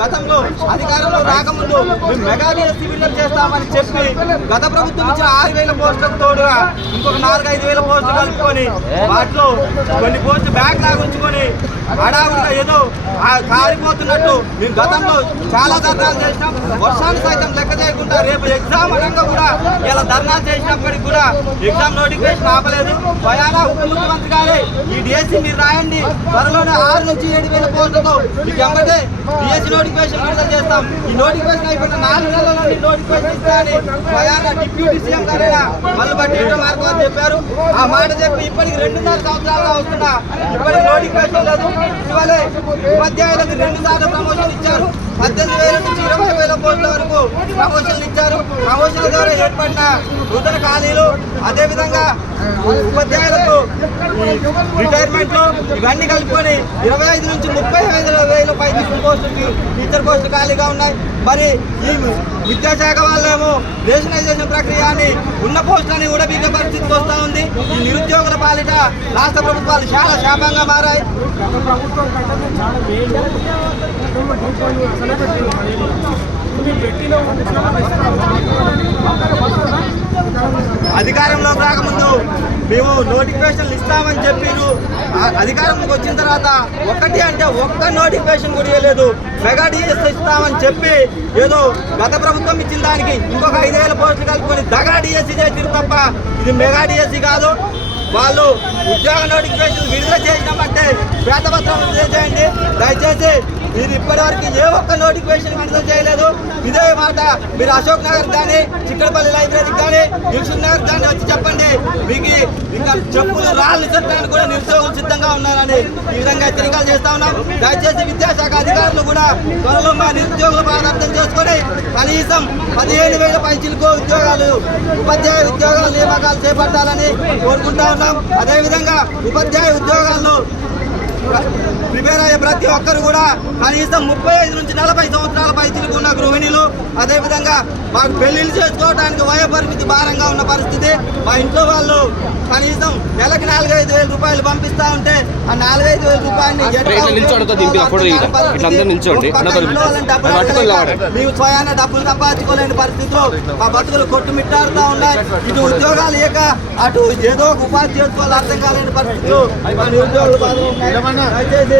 గతంలో అధికారంలో రాకముందు మేము మెగా డిఎస్సీ విడుదల చేస్తామని చెప్పి గత ప్రభుత్వం ఇచ్చిన 6,000 పోస్టులకు తోడుగా ఇంకొక 4-5,000 పోస్టులు కలుపుకొని వాటిలో కొన్ని పోస్టులు బ్యాక్ లాగా ఉంచుకొని హడావుడిగా ఏదో కారిపోతున్నట్టు మేము గతంలో చాలా ధర్నాలు చేసినాం. వర్షాన్ని సైతం లెక్క చేయకుండా రేపు ఎగ్జామ్ అనగా కూడా ఇలా ధర్నాలు చేసినప్పటికి కూడా ఎగ్జామ్ నోటిఫికేషన్ ఆపలేదు. స్వయానా ఉప ముఖ్యమంత్రి గారే ఈ డిఎస్సీ మీరు రాయండి, త్వరలోనే 6 నుంచి 7,000 పోస్టులతో మీకు ఎంబటే డిఎస్సీ నోటిఫికేషన్ విడుదల చేస్తాం, ఈ నోటిఫికేషన్ అయిపోయిన 4 నెలల్లో నోటిఫికేషన్ ఇస్తారని స్వయానా డిప్యూటీ సీఎం గారైనా మల్లుబట్టి మార్గం చెప్పారు. ఆ మాట చెప్పి ఇప్పటికి 2.5 సంవత్సరాలుగా వస్తున్నా ఇప్పటికి నోటిఫికేషన్ లేదు. ఇటీవలే ఉపాధ్యాయులకు 2 సార్లు ప్రమోషన్ ఇచ్చారు. 18,000 నుంచి 20,000 పోస్టుల వరకు ప్రమోషన్లు ఇచ్చారు. ప్రమోషన్ల ద్వారా ఏర్పడిన నూతన ఖాళీలు, అదేవిధంగా ఉపాధ్యాయులకు రిటైర్మెంట్లు ఇవన్నీ కలుపుకొని 25 నుంచి 35,000 పై పోస్టులు టీచర్ పోస్టులు ఖాళీగా ఉన్నాయి. మరి ఈ విద్యాశాఖ వాళ్ళేమో రేషనైజేషన్ ప్రక్రియని ఉన్న పోస్టులని కూడా బీగే పరిస్థితికి వస్తూ ఉంది. ఈ నిరుద్యోగుల పాలిట రాష్ట్ర ప్రభుత్వాలు చాలా శాపంగా మారాయి. అధికారంలోకి రాకముందు మేము నోటిఫికేషన్లు ఇస్తామని చెప్పారు. అధికారంలోకి వచ్చిన తర్వాత ఒక్క నోటిఫికేషన్ కూడా ఇవ్వలేదు. మెగా డిఎస్సీ ఇస్తామని చెప్పి ఏదో గత ప్రభుత్వం ఇచ్చిన దానికి ఇంకొక 5,000 పోస్టులు కలుపుకొని దగా డిఎస్సీ చేసిరు తప్ప ఇది మెగా డిఎస్సీ కాదు. వాళ్ళు ఉద్యోగ నోటిఫికేషన్ విడుదల చేసినామంటే శ్వేతపత్రం చేయండి. దయచేసి మీరు ఇప్పటివరకు ఏ ఒక్క నోటిఫికేషన్ విడుదల చేయలేదు. ఇదే మాట మీరు అశోక్ నగర్ కానీ, చిక్కడపల్లి లైబ్రరీకి కానీ, దిల్సుఖ్ నగర్ కానీ వచ్చి చెప్పండి. మీకు ఇంకా చెప్పులు రాళ్ళు చెప్పడానికి కూడా నిరుద్యోగులు సిద్ధంగా ఉన్నారని ఈ విధంగా హెచ్చరికలు చేస్తా ఉన్నాం. దయచేసి విద్యాశాఖ అధికారులు కూడా త్వరలో మా నిరుద్యోగుల బాధ అర్థం చేసుకొని కనీసం 15,000 పైచిలకు ఉపాధ్యాయ ఉద్యోగాలు నియామకాలు చేపట్టాలని కోరుకుంటా ఉన్నాం. అదేవిధంగా ఉపాధ్యాయ ఉద్యోగాల్లో ప్రిపేర్ అయ్యే ప్రతి ఒక్కరు కూడా కనీసం 35 నుంచి 40 సంవత్సరాల పైచిలకు ఉన్న గృహిణులు, అదేవిధంగా మాకు పెళ్లిళ్ళు చేసుకోవడానికి వయోపరిమితి భారంగా ఉన్న పరిస్థితి. మా ఇంట్లో వాళ్ళు కనీసం నెలకి 4-5 రూపాయలు పంపిస్తా ఉంటే ఆ 4-5 రూపాయలని మేము స్వయాన డబ్బులు సంపాదించుకోలేని పరిస్థితిలో మా బతుకులు కొట్టుమిట్టాడుతూ ఉన్నాయి. ఇటు ఉద్యోగాలు లేక అటు ఏదో ఒక ఉపాధి చేసుకోవాలి అర్థం కాలేని పరిస్థితులు మా నిరుద్యోగులు దయచేసి